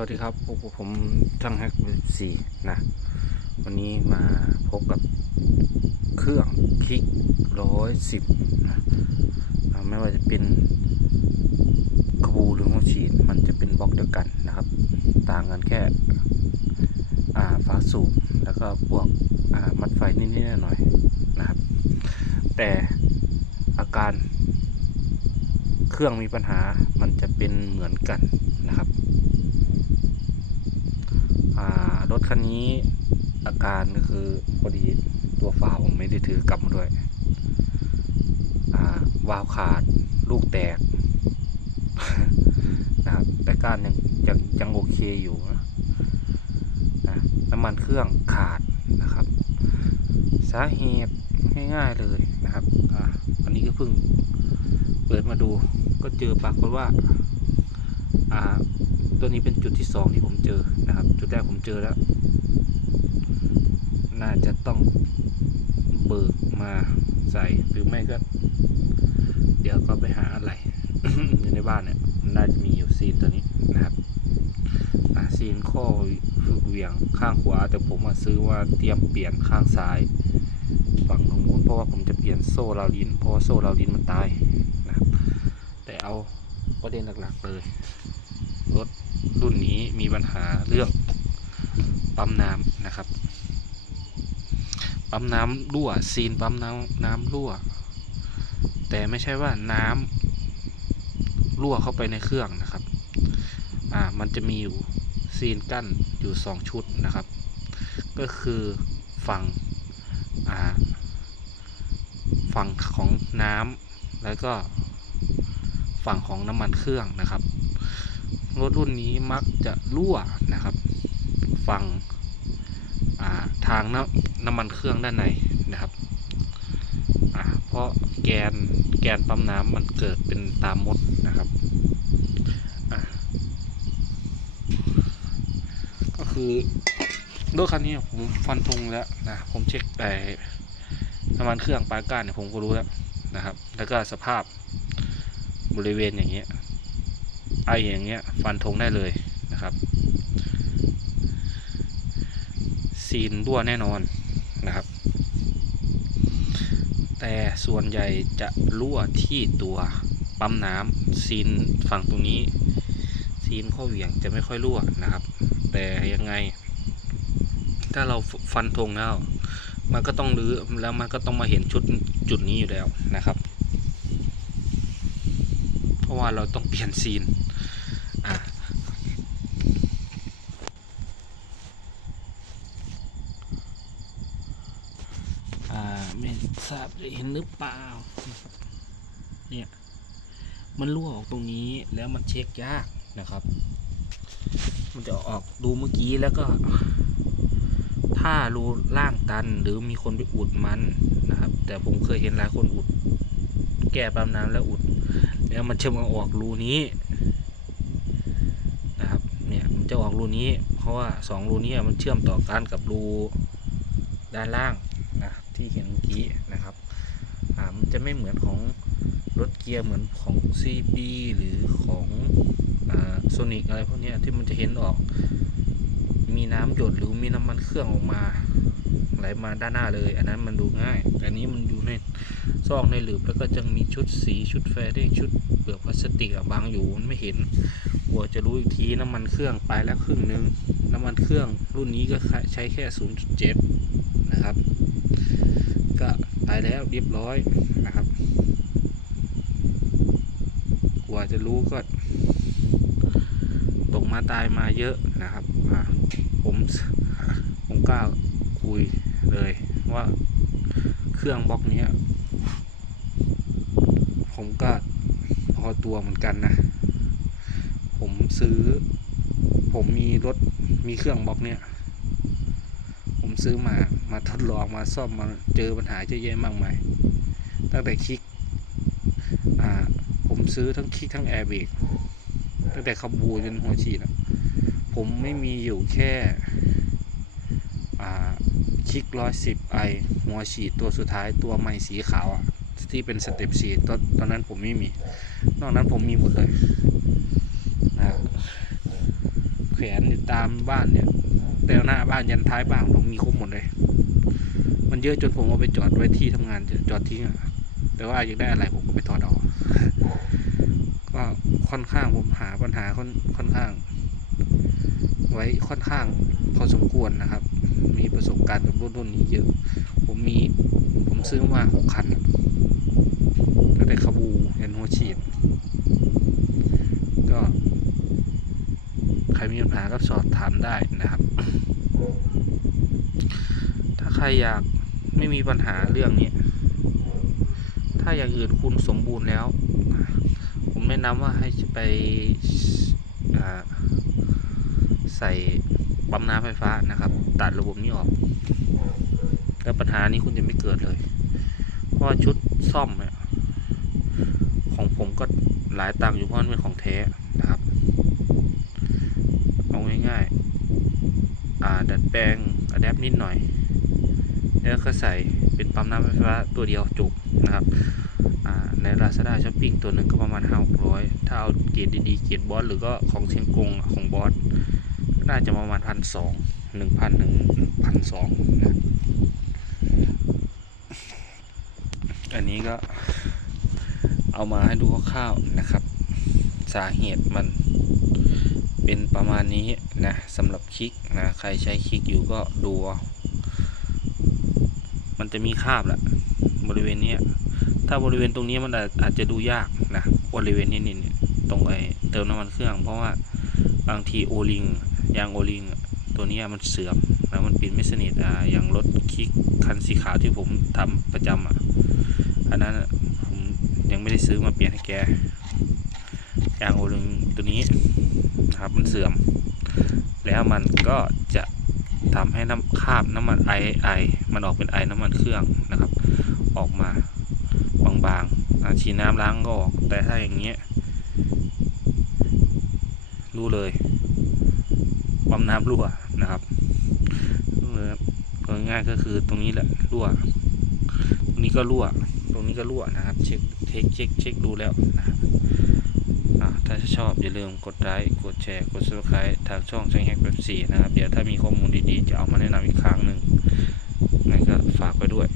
วัสดีครับพวกผมช่างแฮกสี่นะ วันนี้มาพบกับเครื่องคลิกร้อยสิบนะไม่ว่าจะเป็นกระบูหรือหัวฉีด มันจะเป็นบล็อกเดียวกันนะครับ ต่างกันแค่อ่าสูบแล้วก็บวกมัดไฟนิดๆหน่อยๆนะครับ แต่อาการเครื่องมีปัญหามันจะเป็นเหมือนกันนะครับ รถคันนี้อาการก็คือพอดีตัวฝาผมไม่ได้ถือกลับมาด้วยวาล์วขาดลูกแตกนะครับ แต่การยังยังยังโอเคอยู่นะนะน้ำมันเครื่องขาดนะครับ สาเหตุง่ายๆเลยนะครับอ่าอันนี้ก็เพิ่งเปิดมาดูก็เจอปรากฏว่าอ่า ตัวนี้เป็นจุดที่สองที่ผมเจอนะครับ จุดแรกผมเจอแล้ว น่าจะต้องเบิกมาใส่หรือไม่ก็ เดี๋ยวก็ไปหาอะไรอยู่ในบ้านเนี่ยมันน่าจะมีอยู่ซีนตัวนี้นะครับซีนข้อเหวี่ยงข้างขวา แต่ผมมาซื้อว่าเตรียมเปลี่ยนข้างซ้ายฝั่งตรงนู้นเพราะว่าผมจะเปลี่ยนโซ่ราวลิ้นเพราะโซ่ราวลิ้นมันตายนะครับแต่เอาประเด็นหลักๆเลย รถรุ่นนี้มีปัญหาเรื่องปั๊มน้ำนะครับ ปั๊มน้ำรั่วซีนปั๊มน้ำน้ำรั่ว แต่ไม่ใช่ว่าน้ำรั่วเข้าไปในเครื่องนะครับ อ่ามันจะมีอยู่ซีนกั้นอยู่สองชุดนะครับ ก็คือฝั่งอ่าฝั่งของน้ำแล้วก็ฝั่งของน้ำมันเครื่องนะครับ รถรุ่นนี้มักจะรั่วนะครับฝั่งาทางน้ำน้ำมันเครื่องด้านในนะครับ เพราะแกนแกนปั๊มน้ำมันเกิดเป็นตามมดนะครับก็คือรถคันนี้ผมฟันธงแล้วนะผมเช็คไอ้น้ำมันเครื่องปลายก้านเนี่ยผมก็รู้แล้วนะครับ แล้วก็สภาพบริเวณอย่างเงี้ย ไออย่างเงี้ยฟันธงได้เลยนะครับ ซีนรั่วแน่นอนนะครับ แต่ส่วนใหญ่จะรั่วที่ตัวปั๊มน้ำซีนฝั่งตรงนี้ ซีนข้อเหวี่ยงจะไม่ค่อยรั่วนะครับ แต่ยังไง ถ้าเราฟันธงแล้วมันก็ต้องรื้อแล้วมันก็ต้องมาเห็นชุดจุดนี้อยู่แล้วนะครับ เพราะว่าเราต้องเปลี่ยนซีน อะอ่า ไม่ทราบจะเห็นหรือเปล่า เนี่ย มันรั่วออกตรงนี้แล้วมันเช็คยากนะครับ มันจะออกดูเมื่อกี้แล้วก็ ถ้ารูล่างตันหรือมีคนไปอุดมันนะครับ แต่ผมเคยเห็นหลายคนอุด แก้ปั๊มน้ำแล้วอุด แล้วมันจะมาออกรูนี้นะครับ เนี่ยมันจะออกรูนี้ เพราะว่าสองรูนี้มันเชื่อมต่อกันกับรูด้านล่าง ที่เห็นเมื่อกี้นะครับมันจะไม่เหมือนของรถเกียร์เหมือนของ CB หรือของโซนิกอะไรพวกนี้ที่มันจะเห็นออก มีน้ำหยดหรือมีน้ำมันเครื่องออกมาไหลมาด้านหน้าเลย อันนั้นมันดูง่าย แต่นนี้มันอยู่ในซองในหลืบแล้วก็จะมีชุดสีชุดแฟริ่งชุดเปลือกพลาสติกบังอยู่มันไม่เห็นกว่าจะรู้อีกทีน้ำมันเครื่องไปแล้วครึ่งนึงน้ำมันเครื่องรุ่นนี้ก็ใช้แค่ 0.7 นะครับ ก็ไปแล้วเรียบร้อยนะครับ กว่าจะรู้ก็ตกมาตายมาเยอะนะครับผมผมกล้าคุยเลยว่าเครื่องบล็อกนี้ผมก็พอตัวเหมือนกันนะ ผมซื้อ ผมมีรถมีเครื่องบล็อกเนี่ย ซื้อมามาทดลองมาซ่อมมาเจอปัญหาเยอะแยะมากมายตั้งแต่คลิกผมซื้อทั้งคลิกทั้งแอร์เบรกตั้งแต่ขบูจนหัวฉีดผมไม่มีอยู่แค่คลิกร้อยสิบไอหัวฉีดตัวสุดท้ายตัวใหม่สีขาวที่เป็นสเต็ปสีตอนตอนนั้นผมไม่มี นอกนั้นผมมีหมดเลยนะแขวนอยู่ตามบ้านเนี่ย แต่หน้าบ้านยันท้ายบ้านผมมีครบหมดเลย มันเยอะจนผมเอาไปจอดไว้ที่ทำงานจะจอดทิ้งอะแต่ว่าอยากได้อะไรผมก็ไปถอดออกก็ค่อนข้างผมหาปัญหาค่อนค่อนข้าง ไว้ค่อนข้างพอสมควรนะครับ มีประสบการณ์กับรุ่นรุ่นนี้เยอะ ผมมีผมซื้อมาหกคันตั้งแต่คาบูยันหัวฉีด ก็ ใคร มีปัญหาก็สอบถามได้นะครับ ถ้าใครอยากไม่มีปัญหาเรื่องนี้ถ้าอย่างอื่นคุณสมบูรณ์แล้ว ผมแนะนำว่าให้ไปใส่ปั๊มน้ำไฟฟ้านะครับ ตัดระบบนี้ออก แล้วปัญหานี้คุณจะไม่เกิดเลย เพราะชุดซ่อมเนี่ยของผมก็หลายตังค์อยู่เพราะมันเป็นของแท้นะครับ เอาง่ายๆอ่าดัดแปลงอะแดปนิดหน่อย แล้วก็ใส่เป็นปั๊มน้ำไฟฟ้าตัวเดียวจบนะครับใน Lazada Shopping ตัวหนึ่งก็ประมาณ5 6 0 0ถ้าเอาเกียรดดีๆเกียรบอสหรือก็ของเชียงกงของบอสน่าจะประมาณพันสองหนึ่งพันถึงพันสองนะอันนี้ก็เอามาให้ดูคร่าวๆนะครับ สาเหตุมัน เป็นประมาณนี้นะสำหรับคลิกนะใครใช้คลิกอยู่ก็ดู มันจะมีคาบแหละบริเวณนี้ถ้าบริเวณตรงนี้มันอาจจะดูยากนะบริเวณนี้นี่ตรงไอเติมน้ำมันเครื่อง เพราะว่าบางทีโอลิงยางโอลิงตัวนี้มันเสื่อมแล้วมันปิดไม่สนิทอ่าอย่างรถคลิกคันสีขาวที่ผมทำประจำอะอันนั้นผมยังไม่ได้ซื้อมาเปลี่ยนให้แก ยางโอลิงตัวนี้นะครับมันเสื่อม แล้วมันก็จะทำให้น้ำคาบน้ำมันไอไอมันออกเป็นไอน้ำมันเครื่องนะครับ ออกมาบางๆฉีดน้ำล้างก็ออกแต่ถ้าอย่างเงี้ยรู้เลยปั๊มน้ำรั่วนะครับรู้เง่ายก็คือตรงนี้แหละรั่ว ตรงนี้ก็รั่ว ตรงนี้ก็รั่วนะครับ เช็คเช็คเช็คเช็คดูแล้วนะครับ ถ้าชอบอย่าลืมกดไลค์กดแชร์ กด subscribe ทางช่องช่างแฮกแบบสี่นะครับ เดี๋ยวถ้ามีข้อมูลดีๆ จะเอามาแนะนำอีกครั้งหนึ่งนะครับฝากไว้ด้วย